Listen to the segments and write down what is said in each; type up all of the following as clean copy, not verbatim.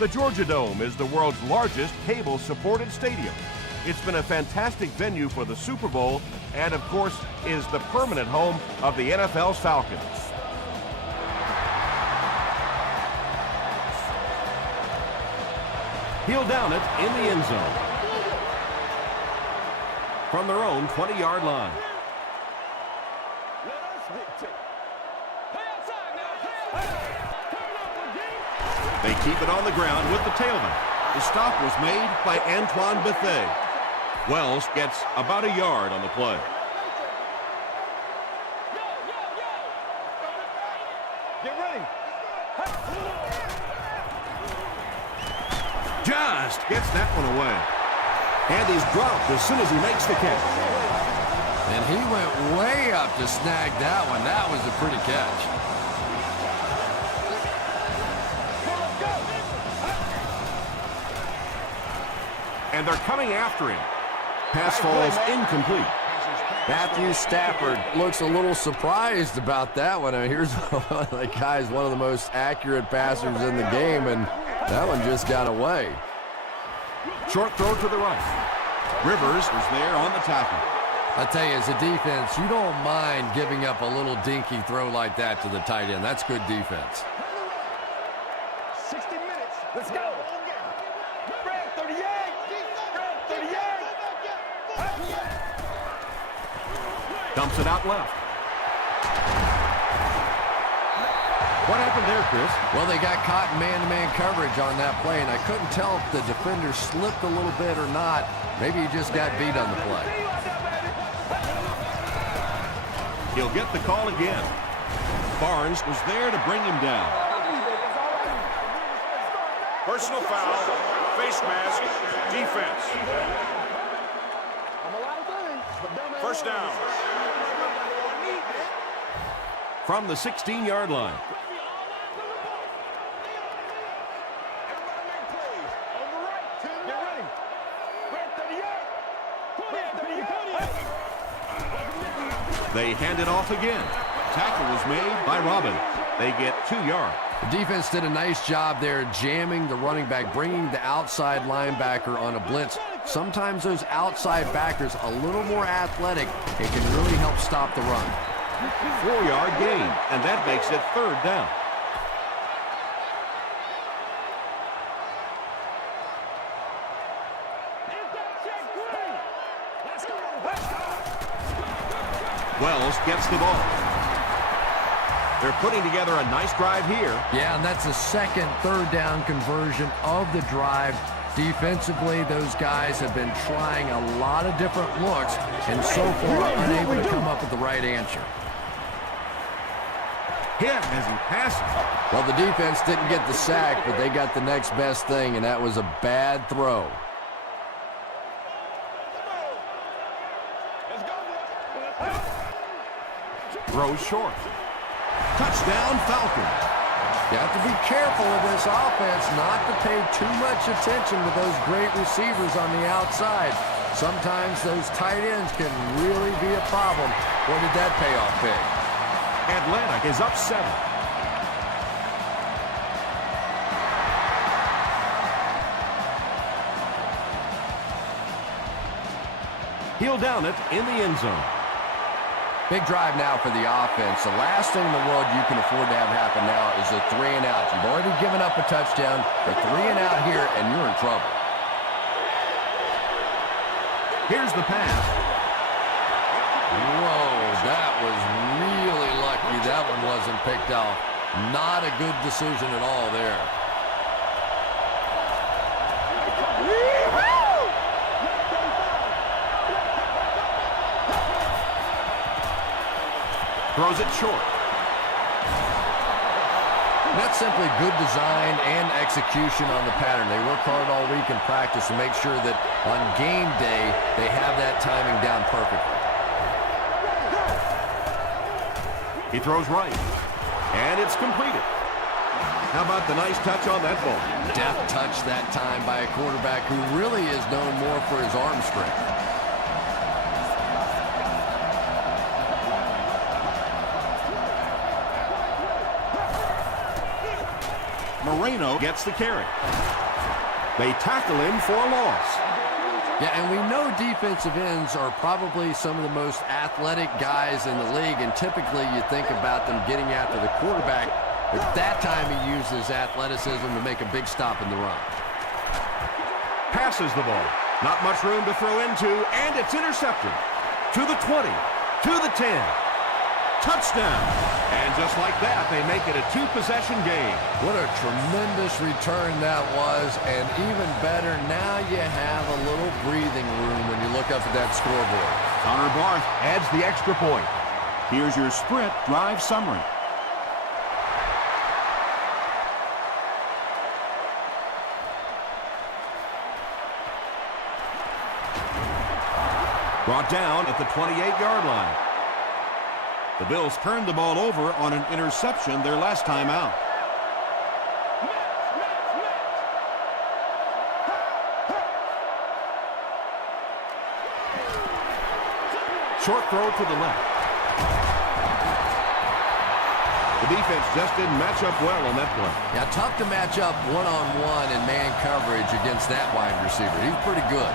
The Georgia Dome is the world's largest cable-supported stadium. It's been a fantastic venue for the Super Bowl and, of course, is the permanent home of the NFL's Falcons. He'll down it in the end zone from their own 20-yard line. They keep it on the ground with the tailback. The stop was made by Antoine Bethea. Wells gets about a yard on the play. Get ready. Just gets that one away. And he's dropped as soon as he makes the catch. And he went way up to snag that one. That was a pretty catch. And they're coming after him. Pass falls incomplete. Matthew Stafford looks a little surprised about that one. I mean, here's one of the guys, one of the most accurate passers in the game, and that one just got away. Short throw to the right. Rivers was there on the tackle. I tell you, as a defense, you don't mind giving up a little dinky throw like that to the tight end. That's good defense. 60 minutes. Let's go. Red 38. Red 38. Dumps it out left. What happened there, Chris? Well, they got caught in man-to-man coverage on that play, and I couldn't tell if the defender slipped a little bit or not. Maybe he just got beat on the play. He'll get the call again. Barnes was there to bring him down. Personal foul, face mask, defense. First down. From the 16-yard line. They hand it off again. Tackle was made by Robin. They get 2 yards. The defense did a nice job there jamming the running back, bringing the outside linebacker on a blitz. Sometimes those outside backers a little more athletic. It can really help stop the run. 4-yard gain, and that makes it 3rd down. Wells gets the ball. They're putting together a nice drive here. Yeah, and that's the second 3rd down conversion of the drive. Defensively, those guys have been trying a lot of different looks and so far unable to come up with the right answer. Hit as he passes. Well, the defense didn't get the sack, but they got the next best thing, and that was a bad throw. Throws short. Touchdown, Falcons. You have to be careful of this offense not to pay too much attention to those great receivers on the outside. Sometimes those tight ends can really be a problem. What did that payoff be? Atlanta is up 7. He'll down it in the end zone. Big drive now for the offense. The last thing in the world you can afford to have happen now is a 3-and-out. You've already given up a touchdown, but 3-and-out here, and you're in trouble. Here's the pass. Whoa, that was really lucky that one wasn't picked off. Not a good decision at all there. Throws it short. That's simply good design and execution on the pattern. They work hard all week in practice to make sure that on game day they have that timing down perfectly. He throws right, and it's completed. How about the nice touch on that ball? Deft touch that time by a quarterback who really is known more for his arm strength. Moreno gets the carry. They tackle him for a loss. Yeah, and we know defensive ends are probably some of the most athletic guys in the league, and typically you think about them getting after the quarterback, but that time he used his athleticism to make a big stop in the run. Passes the ball. Not much room to throw into, and it's intercepted. To the 20, to the 10. Touchdown. And just like that, they make it a two-possession game. What a tremendous return that was, and even better, now you have a little breathing room when you look up at that scoreboard. Connor Barth Adds the extra point. Here's your sprint drive summary. Brought down at the 28-yard line. The Bills turned the ball over on an interception their last time out. Short throw to the left. The defense just didn't match up well on that play. Yeah, tough to match up one-on-one in man coverage against that wide receiver. He's pretty good.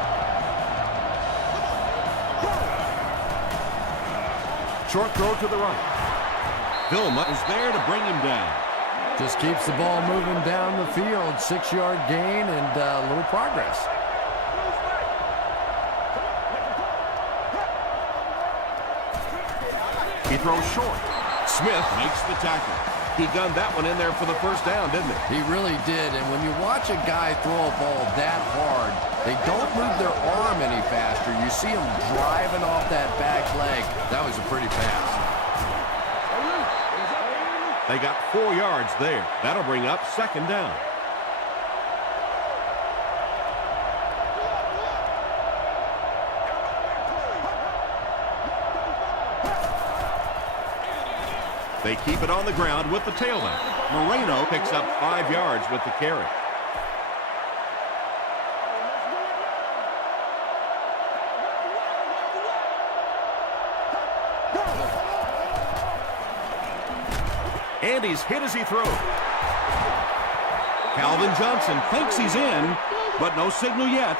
Short throw to the right. Vilma is there to bring him down. Just keeps the ball moving down the field. 6-yard gain and a little progress. He throws short. Smith makes the tackle. He gunned that one in there for the first down, didn't he? He really did, and when you watch a guy throw a ball that hard, they don't move their arm any faster. You see them driving off that back leg. That was a pretty pass. They got 4 yards there. That'll bring up second down. They keep it on the ground with the tailback. Moreno picks up 5 yards with the carry. And he's hit as he throws. Calvin Johnson thinks he's in, but no signal yet.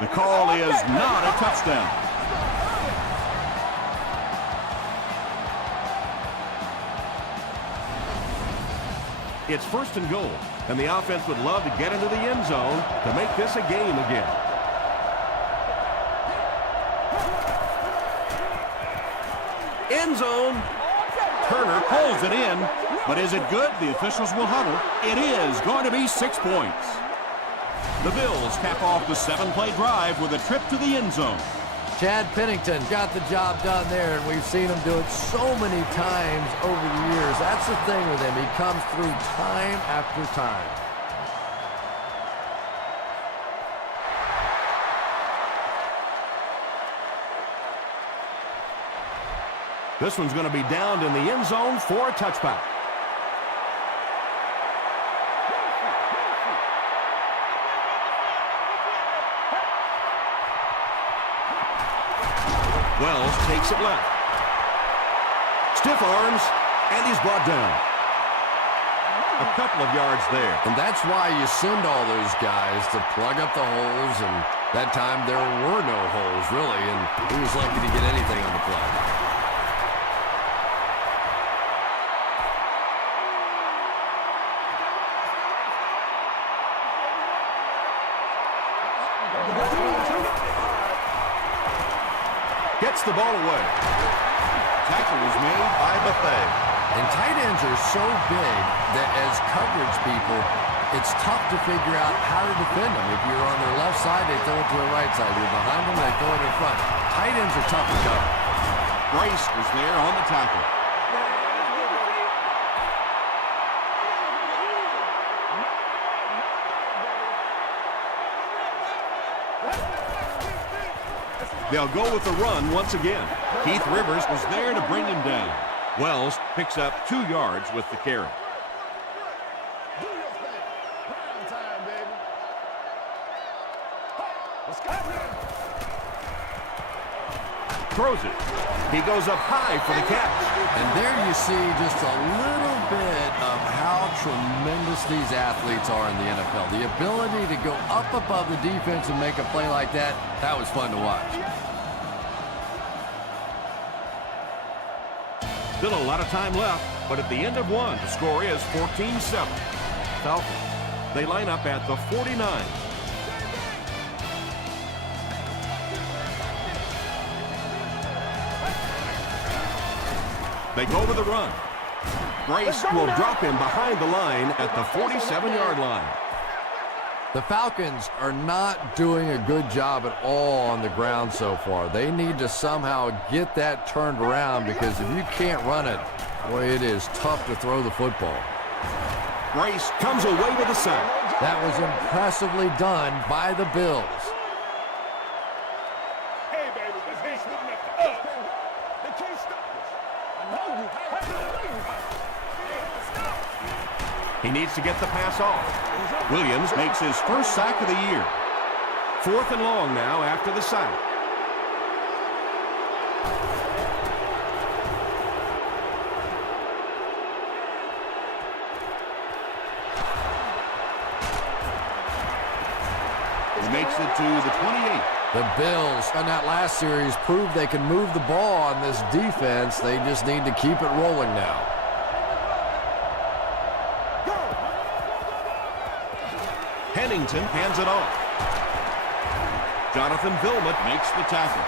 The call is not a touchdown. It's first and goal, and the offense would love to get into the end zone to make this a game again. End zone. Turner pulls it in, but is it good? The officials will huddle. It is going to be 6 points. The Bills cap off the 7-play drive with a trip to the end zone. Chad Pennington got the job done there, and we've seen him do it so many times over the years. That's the thing with him. He comes through time after time. This one's going to be downed in the end zone for a touchback. Wells takes it left. Stiff arms, and he's brought down. A couple of yards there. And that's why you send all those guys to plug up the holes, and that time there were no holes, really, and he was lucky to get anything on the play. Gets the ball away. Tackle was made by Buffet. And tight ends are so big that as coverage people, it's tough to figure out how to defend them. If you're on their left side, they throw it to the right side. You're behind them, they throw it in front. Tight ends are tough to cover. Brace was there on the tackle. They'll go with the run once again. Keith Rivers was there to bring him down. Wells picks up 2 yards with the carry. throws it. He goes up high for the catch. And there you see just a little bit of how tremendous these athletes are in the NFL. The ability to go up above the defense and make a play like that, that was fun to watch. Still a lot of time left, but at the end of one, the score is 14-7. Falcons, they line up at the 49. They go with the run. Brace will drop him behind the line at the 47-yard line. The Falcons are not doing a good job at all on the ground so far. They need to somehow get that turned around, because if you can't run it, boy, it is tough to throw the football. Brace comes away with a sack. That was impressively done by the Bills. Hey, baby, this ain't slipping up. They can't stop us. I know you. He needs to get the pass off. Williams makes his first sack of the year. 4th and long now after the sack. He makes it to the 28. The Bills on that last series proved they can move the ball on this defense. They just need to keep it rolling now. Pennington hands it off. Jonathan Vilmot makes the tackle.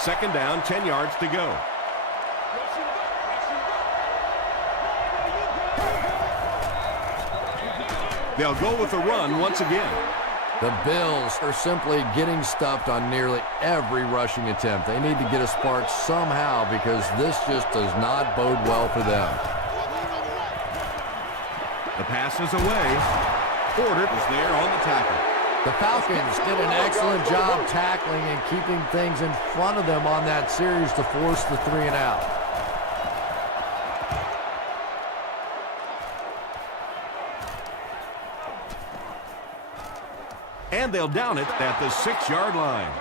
2nd down, 10 yards to go. They'll go with the run once again. The Bills are simply getting stuffed on nearly every rushing attempt. They need to get a spark somehow, because this just does not bode well for them. The pass is away. Porter is there on the tackle. The Falcons did an excellent job tackling and keeping things in front of them on that series to force the 3-and-out. And they'll down it at the 6-yard line.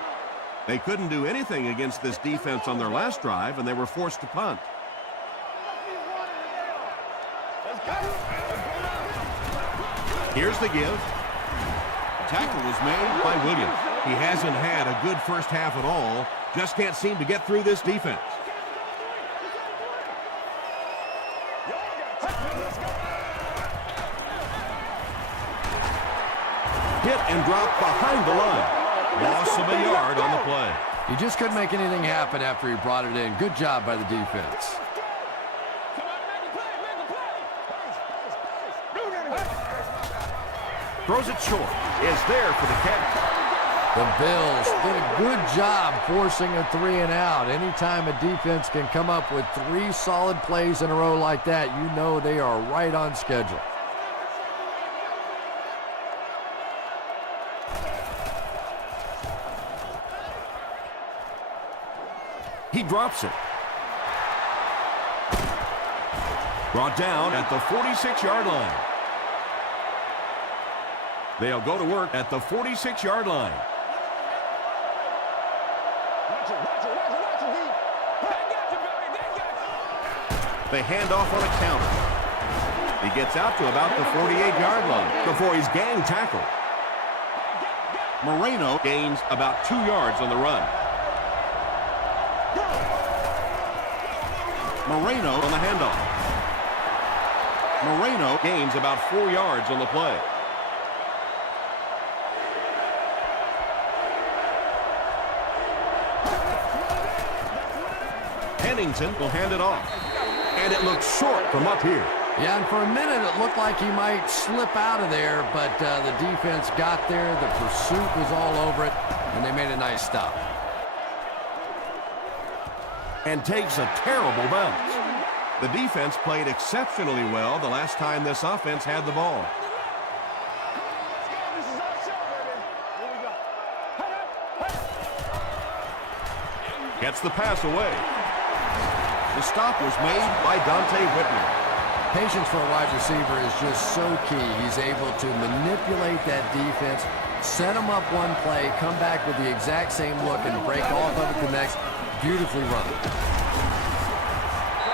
They couldn't do anything against this defense on their last drive, and they were forced to punt. Here's the give. Tackle was made by Williams. He hasn't had a good first half at all. Just can't seem to get through this defense. Hit and drop behind the line. Loss of a yard on the play. He just couldn't make anything happen after he brought it in. Good job by the defense. Throws it short. Is there for the catch. The Bills did a good job forcing a 3-and-out. Anytime a defense can come up with 3 solid plays in a row like that, you know they are right on schedule. He drops it. Brought down at the 46-yard line. They'll go to work at the 46-yard line. They hand off on a counter. He gets out to about the 48-yard line before he's gang tackled. Moreno gains about 2 yards on the run. Moreno on the handoff. Moreno gains about 4 yards on the play. Pennington will hand it off. And it looks short from up here. Yeah, and for a minute it looked like he might slip out of there, but the defense got there, the pursuit was all over it, and they made a nice stop. And takes a terrible bounce. The defense played exceptionally well the last time this offense had the ball. Gets the pass away. The stop was made by Dante Whitner. Patience for a wide receiver is just so key. He's able to manipulate that defense, set them up one play, come back with the exact same look, and break off of it the next. Beautifully run.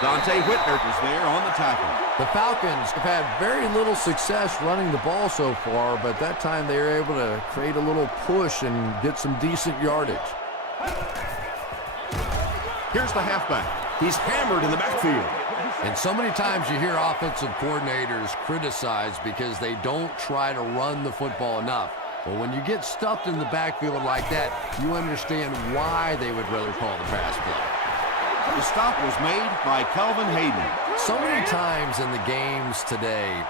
Dante Whitner is there on the tackle. The Falcons have had very little success running the ball so far, but that time they were able to create a little push and get some decent yardage. Here's the halfback. He's hammered in the backfield. And so many times you hear offensive coordinators criticized because they don't try to run the football enough. Well, when you get stuffed in the backfield like that, you understand why they would rather call the pass play. The stop was made by Calvin Hayden. So many times in the games today,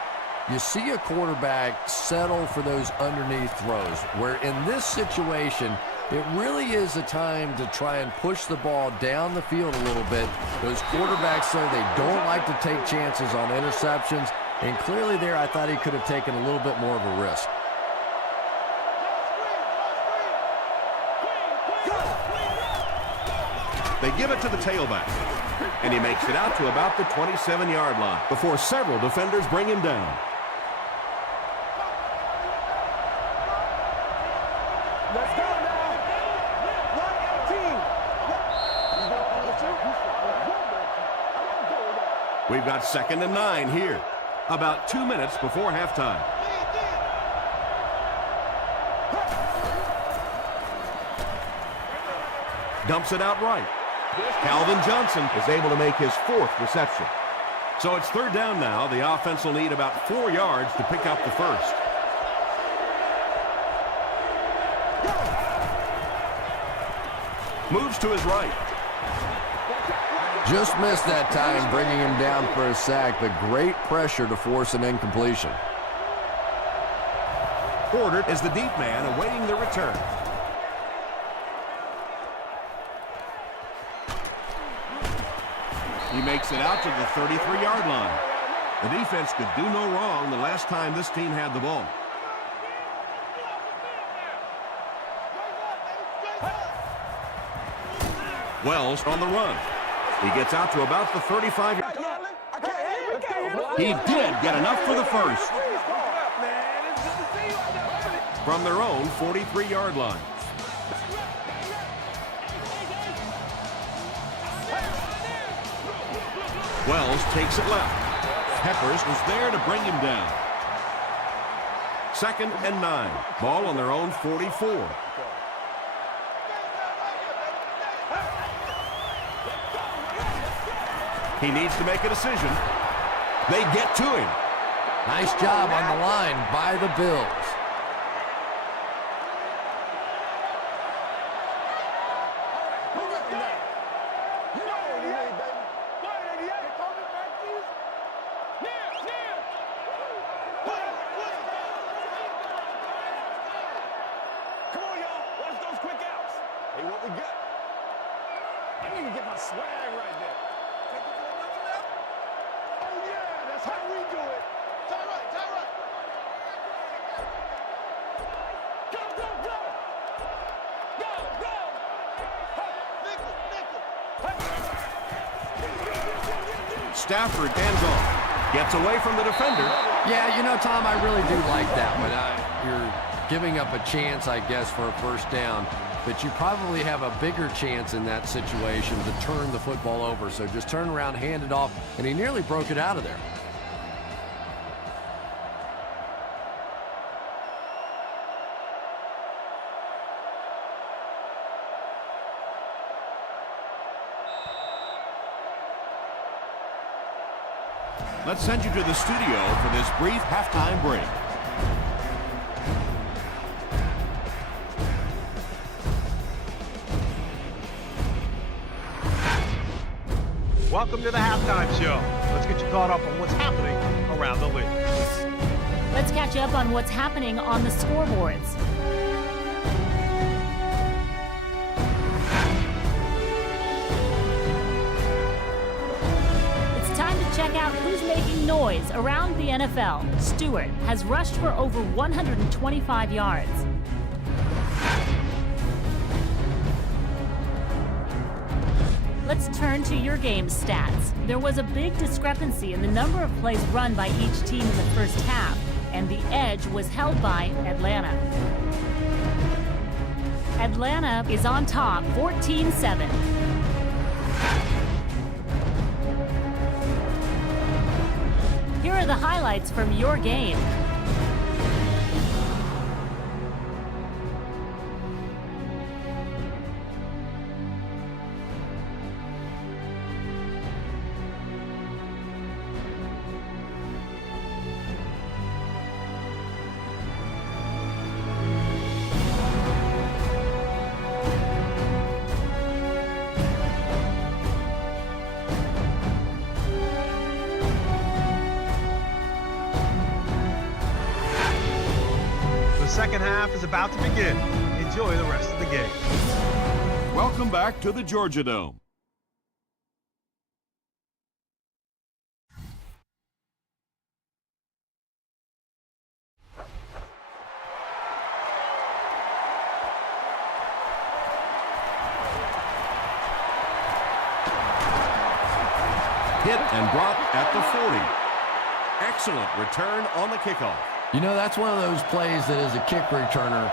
you see a quarterback settle for those underneath throws, where in this situation, it really is a time to try and push the ball down the field a little bit. Those quarterbacks, though, they don't like to take chances on interceptions, and clearly there I thought he could have taken a little bit more of a risk. They give it to the tailback, and he makes it out to about the 27-yard line before several defenders bring him down. Let's go now. 1-18. We've got 2nd and 9 here, about 2 minutes before halftime. Dumps it out right. Calvin Johnson is able to make his 4th reception. So it's 3rd down now. The offense will need about 4 yards to pick up the first. Moves to his right. Just missed that time, bringing him down for a sack, but great pressure to force an incompletion. Porter is the deep man awaiting the return. He makes it out to the 33-yard line. The defense could do no wrong the last time this team had the ball. Wells on the run. He gets out to about the 35. He did get enough for the first. From their own 43-yard line. Wells takes it left. Peppers was there to bring him down. 2nd and 9. Ball on their own 44. He needs to make a decision. They get to him. Nice job on the line by the Bills. Stafford hands off. Gets away from the defender. Yeah, you know, Tom, I really do like that one. You're giving up a chance, I guess, for a first down, but you probably have a bigger chance in that situation to turn the football over. So just turn around, hand it off, and he nearly broke it out of there. Let's send you to the studio for this brief halftime break. Welcome to the halftime show. Let's get you caught up on what's happening around the league. Let's catch you up on what's happening on the scoreboards. Check out who's making noise around the NFL. Stewart has rushed for over 125 yards. Let's turn to your game stats. There was a big discrepancy in the number of plays run by each team in the first half, and the edge was held by Atlanta. Atlanta is on top 14-7. Here are the highlights from your game. Second half is about to begin. Enjoy the rest of the game. Welcome back to the Georgia Dome. Hit and drop at the 40. Excellent return on the kickoff. You know, that's one of those plays that as a kick returner,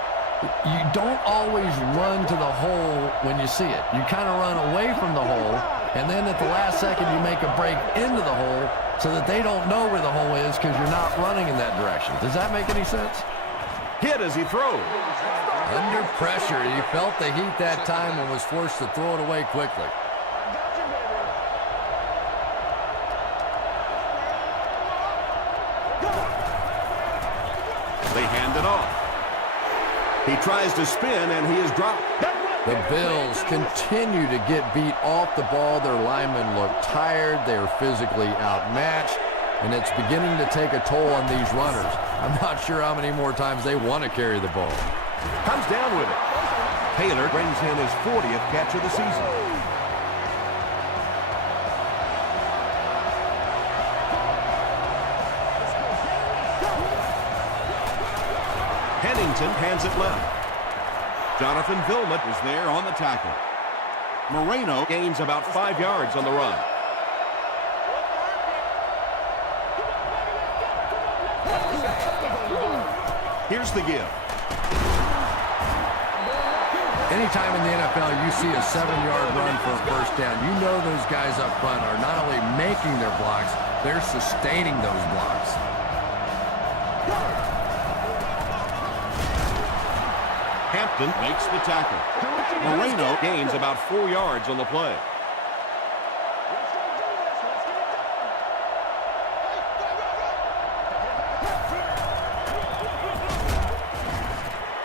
you don't always run to the hole when you see it. You kind of run away from the hole, and then at the last second you make a break into the hole so that they don't know where the hole is because you're not running in that direction. Does that make any sense? Hit as he throws. Under pressure, he felt the heat that time and was forced to throw it away quickly. They hand it off. He tries to spin, and he is dropped. The Bills continue to get beat off the ball. Their linemen look tired. They are physically outmatched, and it's beginning to take a toll on these runners. I'm not sure how many more times they want to carry the ball. Comes down with it. Taylor brings in his 40th catch of the season. Pennington hands it left. Jonathan Vilmet is there on the tackle. Moreno gains about 5 yards on the run. Here's the give. Anytime in the NFL you see a 7-yard run for a first down, you know those guys up front are not only making their blocks, they're sustaining those blocks. Hampton makes the tackle. Moreno gains about 4 yards on the play.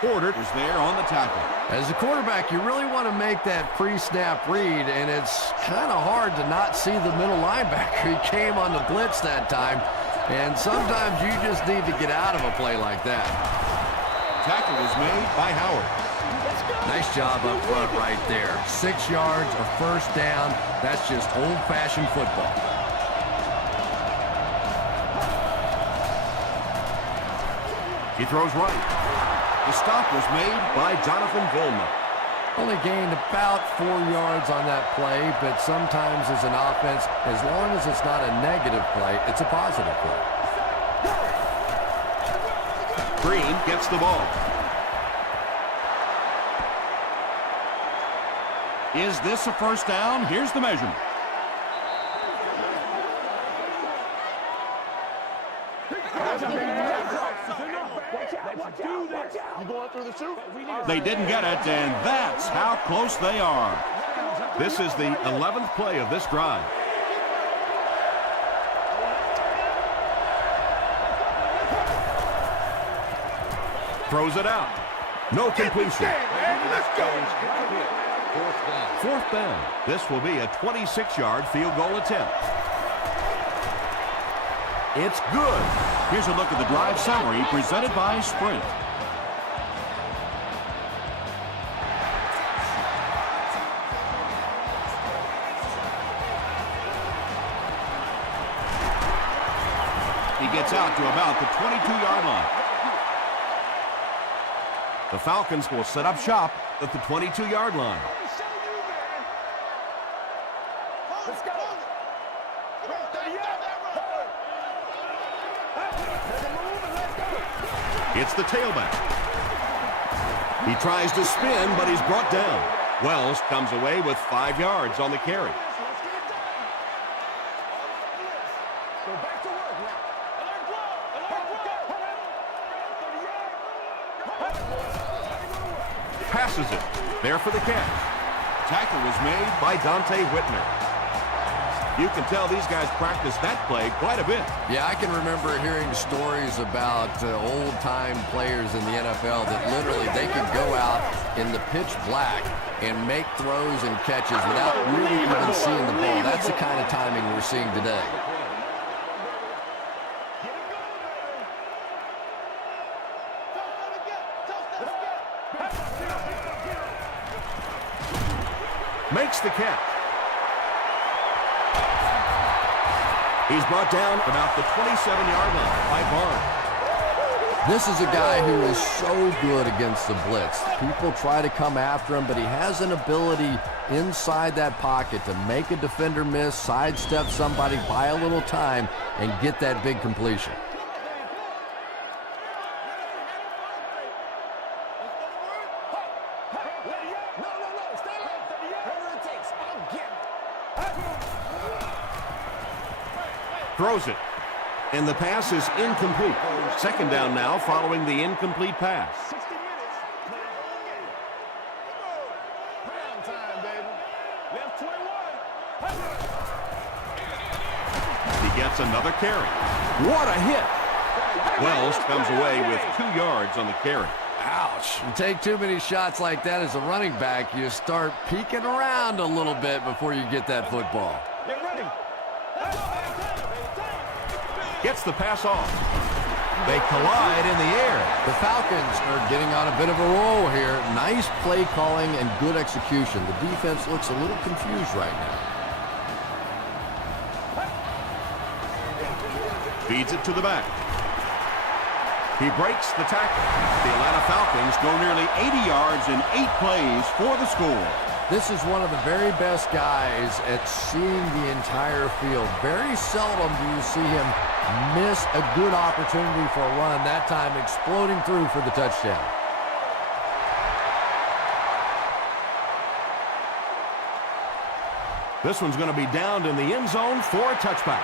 Porter is there on the tackle. As a quarterback, you really want to make that pre-snap read, and it's kind of hard to not see the middle linebacker. He came on the blitz that time, and sometimes you just need to get out of a play like that. Tackle is made by Howard. Nice job up front right there. 6 yards, a first down. That's just old-fashioned football. He throws right. The stop was made by Jonathan Vilmet. Only gained about 4 yards on that play, but sometimes as an offense, as long as it's not a negative play, it's a positive play. Green gets the ball. Is this a first down? Here's the measurement. They didn't get it, and that's how close they are. This is the 11th play of this drive. Throws it out. No completion. Fourth down. This will be a 26-yard field goal attempt. It's good. Here's a look at the drive summary presented by Sprint. He gets out to about the 22-yard line. The Falcons will set up shop at the 22-yard line. It's the tailback. He tries to spin, but he's brought down. Wells comes away with 5 yards on the carry. Passes it. There for the catch. Tackle was made by Dante Whitner. You can tell these guys practice that play quite a bit. Yeah, I can remember hearing stories about old-time players in the NFL that literally they could go out in the pitch black and make throws and catches without really even seeing the ball. That's the kind of timing we're seeing today. Makes the catch. He's brought down about the 27-yard line by Barnes. This is a guy who is so good against the blitz. People try to come after him, but he has an ability inside that pocket to make a defender miss, sidestep somebody, buy a little time, and get that big completion. Throws it. And the pass is incomplete. Second down now following the incomplete pass. He gets another carry. What a hit! Wells comes away with 2 yards on the carry. Ouch. You take too many shots like that as a running back, you start peeking around a little bit before you get that football. Gets the pass off. They collide in the air. The Falcons are getting on a bit of a roll here. Nice play calling and good execution. The defense looks a little confused right now. Feeds it to the back. He breaks the tackle. The Atlanta Falcons go nearly 80 yards in 8 plays for the score. This is one of the very best guys at seeing the entire field. Very seldom do you see him miss a good opportunity for a run, that time exploding through for the touchdown. This one's going to be downed in the end zone for a touchback.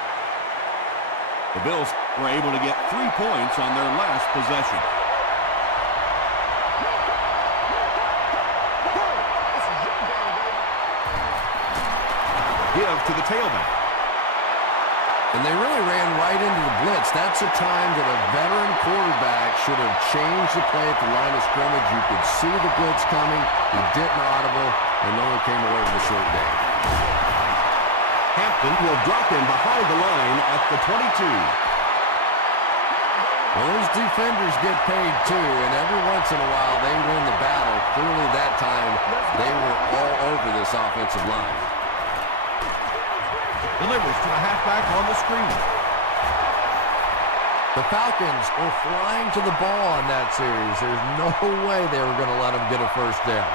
The Bills were able to get 3 points on their last possession. Give to the tailback. And they really ran right into the blitz. That's a time that a veteran quarterback should have changed the play at the line of scrimmage. You could see the blitz coming. He didn't audible, and no one came away with a short game. Hampton will drop him behind the line at the 22. Well, those defenders get paid too, and every once in a while they win the battle. Clearly that time they were all over this offensive line. Delivers to the halfback on the screen. The Falcons were flying to the ball on that series. There's no way they were going to let them get a first down.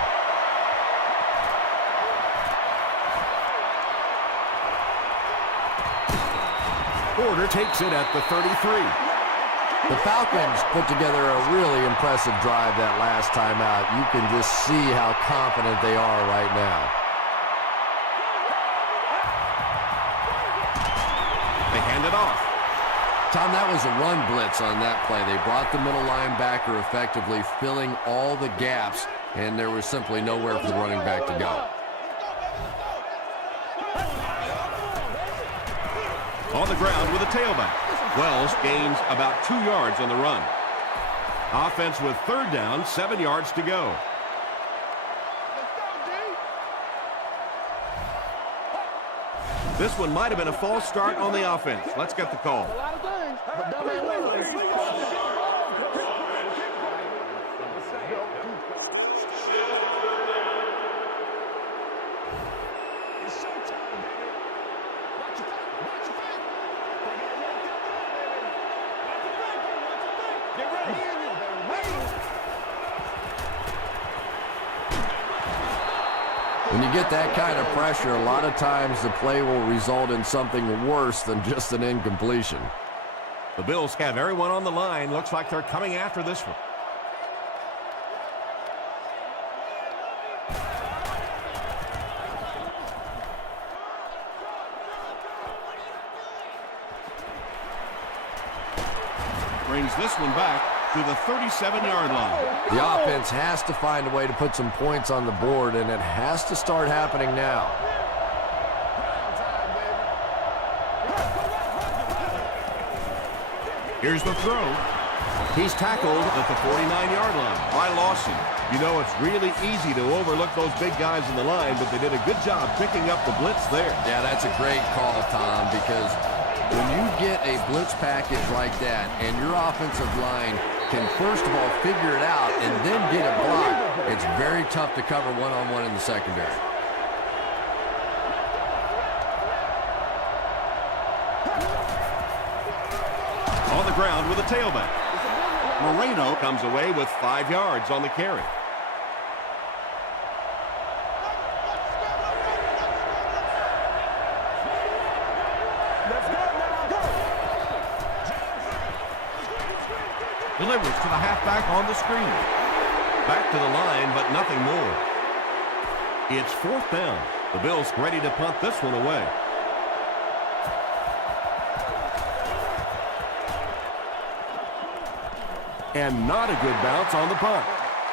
Porter takes it at the 33. The Falcons put together a really impressive drive that last time out. You can just see how confident they are right now. They hand it off. Tom, that was a run blitz on that play. They brought the middle linebacker effectively filling all the gaps, and there was simply nowhere for the running back to go. On the ground with a tailback. Wells gains about 2 yards on the run. Offense with third down, 7 yards to go. This one might have been a false start on the offense. Let's get the call. When you get that kind of pressure, a lot of times the play will result in something worse than just an incompletion. The Bills have everyone on the line. Looks like they're coming after this one. brings this one back to the 37-yard line. The offense has to find a way to put some points on the board, and it has to start happening now. Here's the throw. He's tackled at the 49-yard line by Lawson. You know, it's really easy to overlook those big guys in the line, but they did a good job picking up the blitz there. Yeah, that's a great call, Tom, because when you get a blitz package like that and your offensive line can first of all figure it out and then get a block, it's very tough to cover one-on-one in the secondary. On the ground with a tailback. Moreno Comes away with 5 yards on the carry. Delivers to the halfback on the screen. Back to the line, but nothing more. It's 4th down. The Bills ready to punt this one away. And not a good bounce on the punt.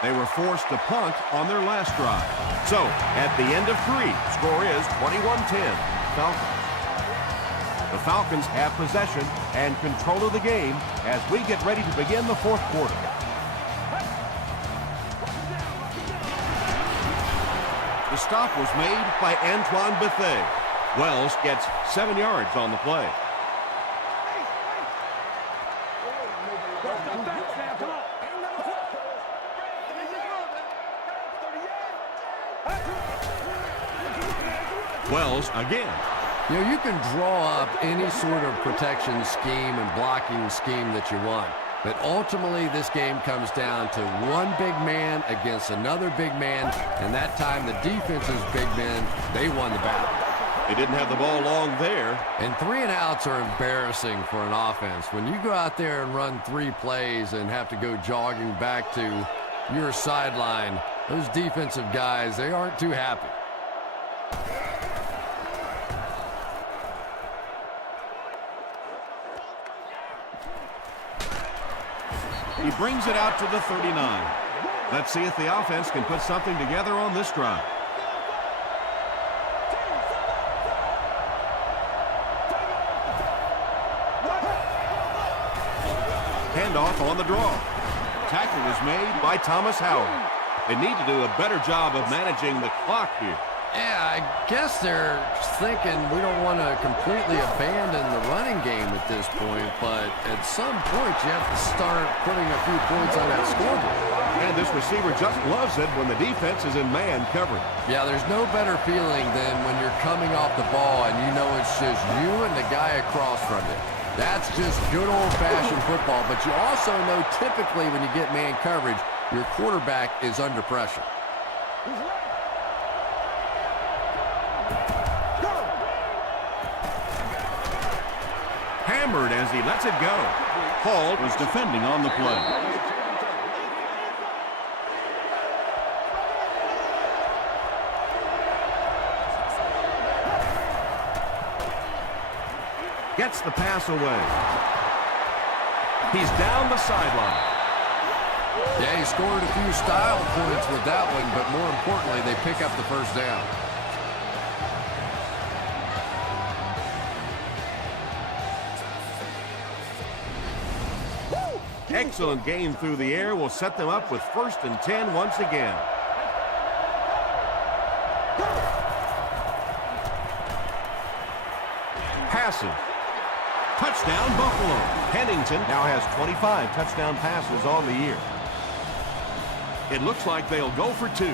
They were forced to punt on their last drive. So, at the end of 3, score is 21-10, Falcons. The Falcons have possession and control of the game as we get ready to begin the 4th quarter. The stop was made by Antoine Bethea. Wells gets 7 yards on the play. Wells again. You know, you can draw up any sort of protection scheme and blocking scheme that you want. But ultimately, this game comes down to one big man against another big man. And that time, the defense's big men, they won the battle. They didn't have the ball long there. And 3-and-outs are embarrassing for an offense. When you go out there and run 3 plays and have to go jogging back to your sideline, those defensive guys, they aren't too happy. He brings it out to the 39. Let's see if the offense can put something together on this drive. Handoff on the draw. Tackle was made by Thomas Howard. They need to do a better job of managing the clock here. Yeah, I guess they're thinking we don't want to completely abandon the running game at this point, but at some point you have to start putting a few points on that scoreboard. And this receiver just loves it when the defense is in man coverage. Yeah, there's no better feeling than when you're coming off the ball and you know it's just you and the guy across from you. That's just good old-fashioned football, but you also know typically when you get man coverage, your quarterback is under pressure. Hammered as he lets it go. Hall was defending on the play. Gets the pass away. He's down the sideline. Yeah, he scored a few style points with that one, but more importantly, they pick up the first down. Excellent game through the air will set them up with 1st and 10 once again. Passes. Touchdown, Buffalo. Pennington now has 25 touchdown passes on the year. It looks like they'll go for 2.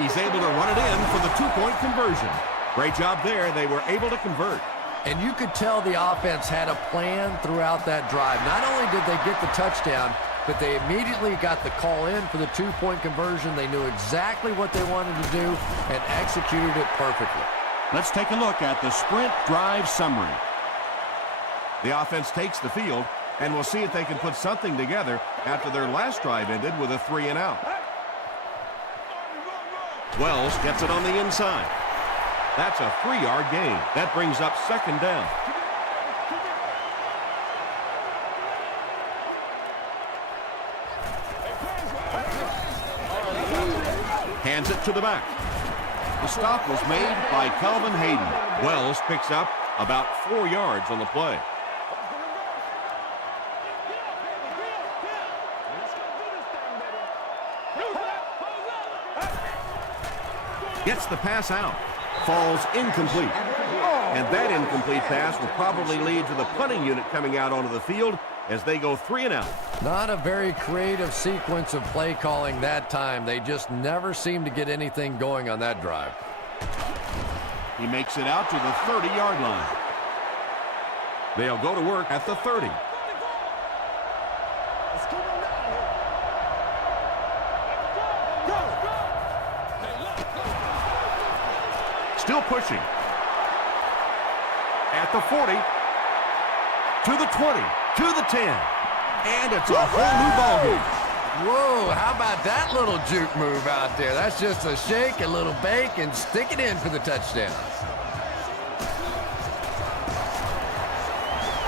He's able to run it in for the 2-point conversion. Great job there. They were able to convert. And you could tell the offense had a plan throughout that drive. Not only did they get the touchdown, but they immediately got the call in for the 2-point conversion. They knew exactly what they wanted to do and executed it perfectly. Let's take a look at the sprint drive summary. The offense takes the field, and we'll see if they can put something together after their last drive ended with a 3-and-out. Wells gets it on the inside. That's a 3-yard gain. That brings up 2nd down. Hands it to the back. The stop was made by Calvin Hayden. Wells picks up about 4 yards on the play. Gets the pass out. Falls incomplete. And that incomplete pass will probably lead to the punting unit coming out onto the field as they go 3 and out. Not a very creative sequence of play calling that time. They just never seem to get anything going on that drive. He makes it out to the 30-yard line. They'll go to work at the 30. Still pushing. At the 40. To the 20. To the 10. And it's a whole new ballgame. Whoa, how about that little juke move out there? That's just a shake, a little bake, and stick it in for the touchdown.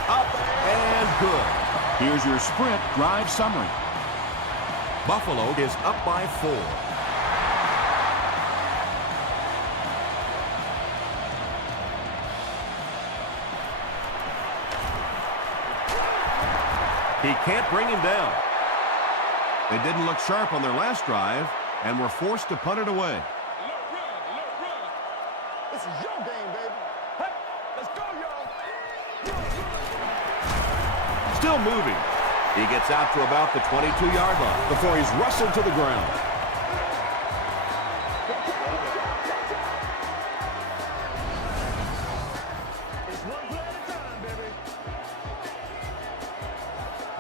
Up and good. Here's your sprint drive summary. Buffalo is up by 4. He can't bring him down. They didn't look sharp on their last drive and were forced to punt it away. This is your game, baby. Hey, let's go, y'all. Still moving. He gets out to about the 22-yard line before he's wrestled to the ground. It's one play at a time, baby.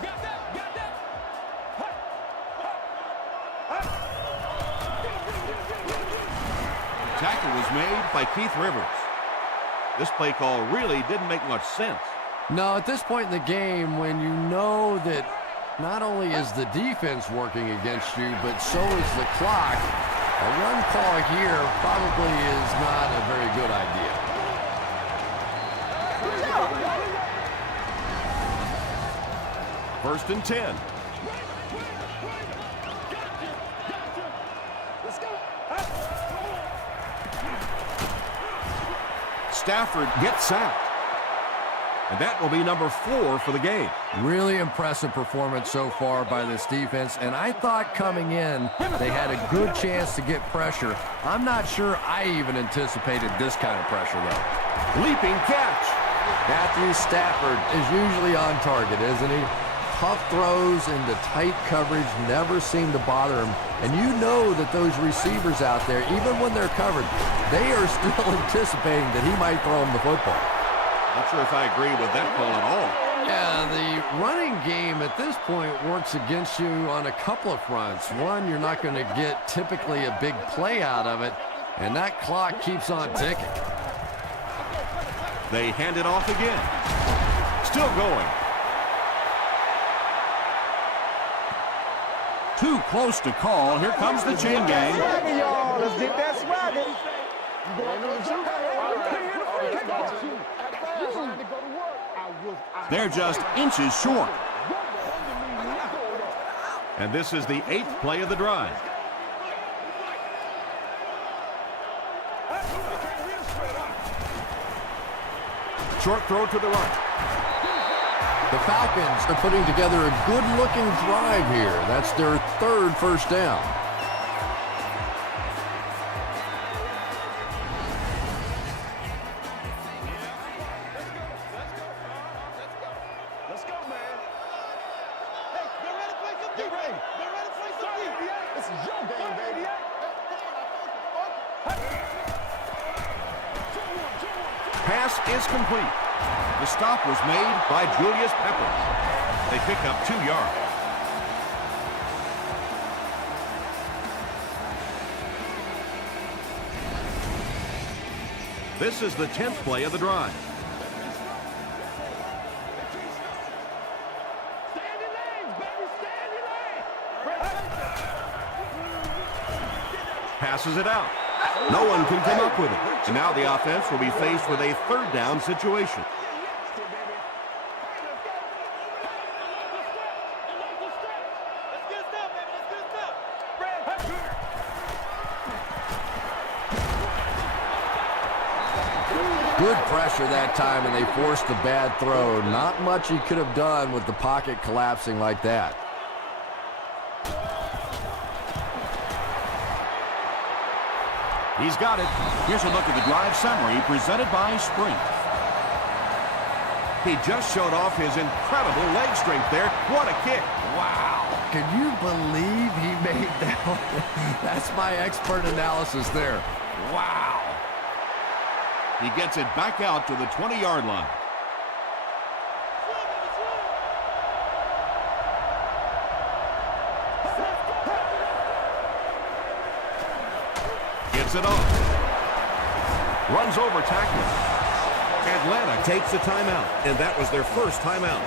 Got that, got that. Tackle was made by Keith Rivers. This play call really didn't make much sense. No, at this point in the game, when you know that not only is the defense working against you, but so is the clock, a run call here probably is not a very good idea. First and 10. Let's go. Stafford gets sacked. And that will be number 4 for the game. Really impressive performance so far by this defense, and I thought coming in they had a good chance to get pressure. I'm not sure I even anticipated this kind of pressure, though. Leaping catch. Matthew Stafford is usually on target, isn't he? Tough throws into tight coverage never seem to bother him, and you know that those receivers out there, even when they're covered, they are still anticipating that he might throw them the football. Not sure if I agree with that call at all. Yeah, the running game at this point works against you on a couple of fronts. One, you're not going to get typically a big play out of it, and that clock keeps on ticking. They hand it off again. Still going. Too close to call. Here comes the chain gang. Swagger, y'all. Let's get that swagger. You going to the They're just inches short. And this is the 8th play of the drive. Short throw to the right. The Falcons are putting together a good-looking drive here. That's their 3rd first down. Let's go, man. Hey, get ready to play some deep. Get ready. Get ready to play some deep. This is your game, baby. Pass is complete. The stop was made by Julius Peppers. They pick up 2 yards. This is the 10th play of the drive. Stand your lanes, baby. Stand your lanes. Passes it out. No one can come up with it. And now the offense will be faced with a third down situation. Good pressure that time, and they forced a bad throw. Not much he could have done with the pocket collapsing like that. He's got it. Here's a look at the drive summary presented by Sprint. He just showed off his incredible leg strength there. What a kick. Wow. Can you believe he made that one? That's my expert analysis there. Wow. He gets it back out to the 20-yard line. Gets it off. Runs over tackler. Atlanta takes a timeout, and that was their first timeout.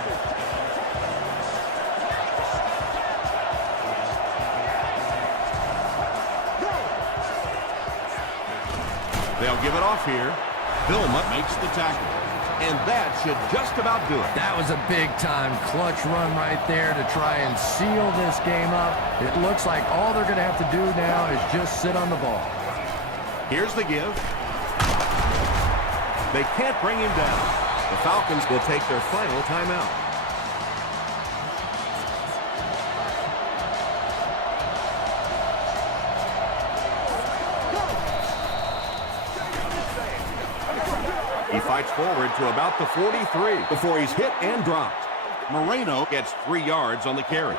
They'll give it off here. Vilma makes the tackle. And that should just about do it. That was a big-time clutch run right there to try and seal this game up. It looks like all they're going to have to do now is just sit on the ball. Here's the give. They can't bring him down. The Falcons will take their final timeout. He fights forward to about the 43 before he's hit and dropped. Moreno gets 3 yards on the carry.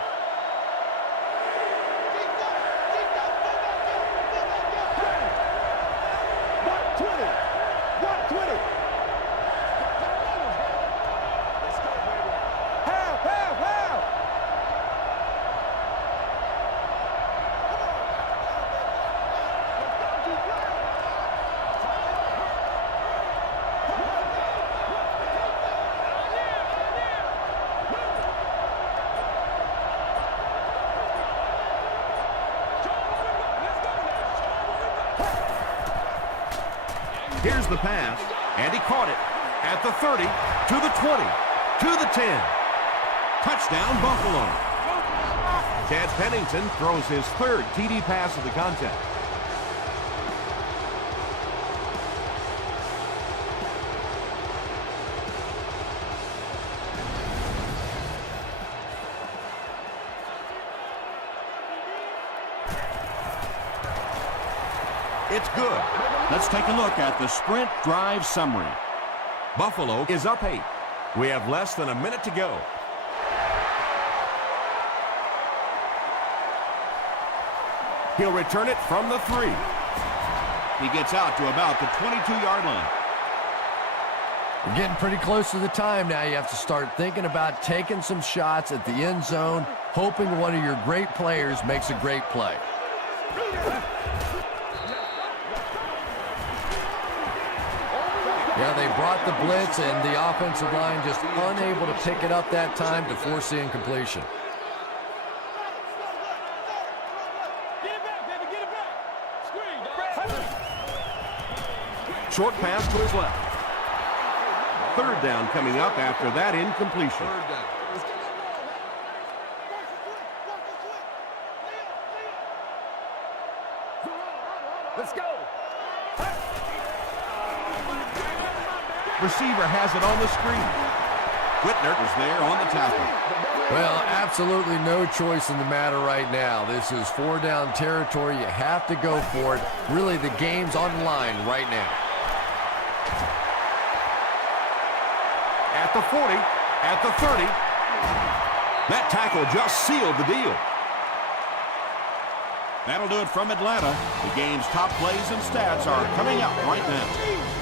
Here's the pass, and he caught it at the 30, to the 20, to the 10. Touchdown, Buffalo. Chad Pennington throws his third TD pass of the contest. It's good. Let's take a look at the Sprint drive summary. Buffalo is up 8. We have less than a minute to go. He'll return it from the 3. He gets out to about the 22-yard line. We're getting pretty close to the time now. You have to start thinking about taking some shots at the end zone, hoping one of your great players makes a great play. Yeah, they brought the blitz, and the offensive line just unable to pick it up that time to force the incompletion. Short pass to his left. Third down coming up after that incompletion. Let's go. Receiver has it on the screen. Whitner is there on the tackle. Well, absolutely no choice in the matter right now. This is 4-down territory. You have to go for it. Really, the game's on the line right now. At the 40, at the 30. That tackle just sealed the deal. That'll do it from Atlanta. The game's top plays and stats are coming up right now.